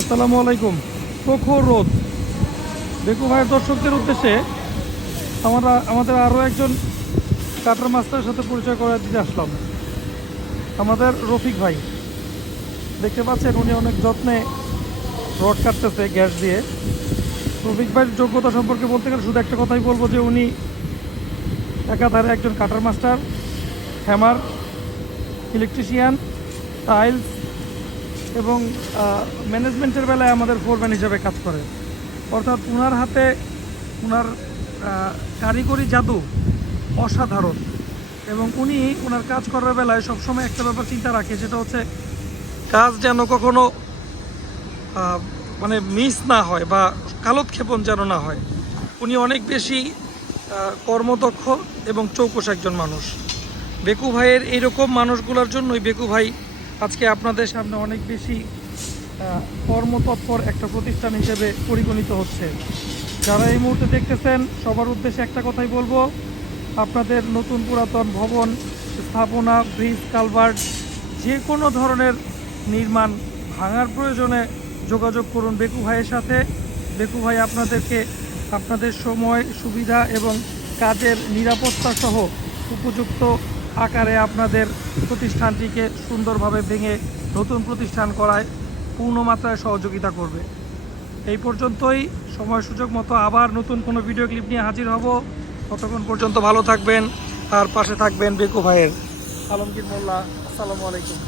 আসসালামু আলাইকুম। প্রখর রোদ। বেকু ভাইয়ের দর্শকদের উদ্দেশ্যে আমাদের আরও একজন কাটার মাস্টারের সাথে পরিচয় করে দিতে আসলাম। আমাদের রফিক ভাই, দেখতে পাচ্ছেন উনি অনেক যত্নে রড কাটতেছে গ্যাস দিয়ে। রফিক ভাইয়ের যোগ্যতা সম্পর্কে বলতে গেলে শুধু একটা কথাই বলবো যে উনি একাধারে একজন cutter master, hammer, electrician, tiles এবং ম্যানেজমেন্টের বেলায় আমাদের ফোরম্যান হিসেবে কাজ করে। অর্থাৎ ওনার হাতে ওনার কারিগরি জাদু অসাধারণ, এবং উনি ওনার কাজ করার বেলায় সবসময় একটা ব্যাপার চিন্তা রাখে, সেটা হচ্ছে কাজ যেন কখনো মানে মিস না হয় বা কালক্ষেপণ যেন না হয়। উনি অনেক বেশি কর্মদক্ষ এবং চৌকস একজন মানুষ। বেকু ভাইয়ের এইরকম মানুষগুলোর জন্যই বেকু ভাই আজকে আপনাদের সামনে অনেক বেশি কর্মতৎপর একটা প্রতিষ্ঠান হিসেবে পরিগণিত হচ্ছে। যারা এই মুহূর্তে দেখতেছেন সবার উদ্দেশ্যে একটা কথাই বলবো, আপনাদের নতুন পুরাতন ভবন স্থাপনা, ব্রিজ, কালভার্ট, যে কোনো ধরনের নির্মাণ ভাঙার প্রয়োজনে যোগাযোগ করুন বেকু ভাইয়ের সাথে। বেকু ভাই আপনাদেরকে আপনাদের সময়, সুবিধা এবং কাজের নিরাপত্তা সহ উপযুক্ত আকারে আপনাদের প্রতিষ্ঠানটিকে সুন্দরভাবে ভেঙে নতুন প্রতিষ্ঠান করায় পূর্ণমাত্রায় সহযোগিতা করবে। এই পর্যন্তই। সময় সুযোগ মতো আবার নতুন কোনো ভিডিও ক্লিপ নিয়ে হাজির হব। ততক্ষণ পর্যন্ত ভালো থাকবেন আর পাশে থাকবেন বেকু ভাইয়ের। আলমগীর মোল্লা, আসসালামু আলাইকুম।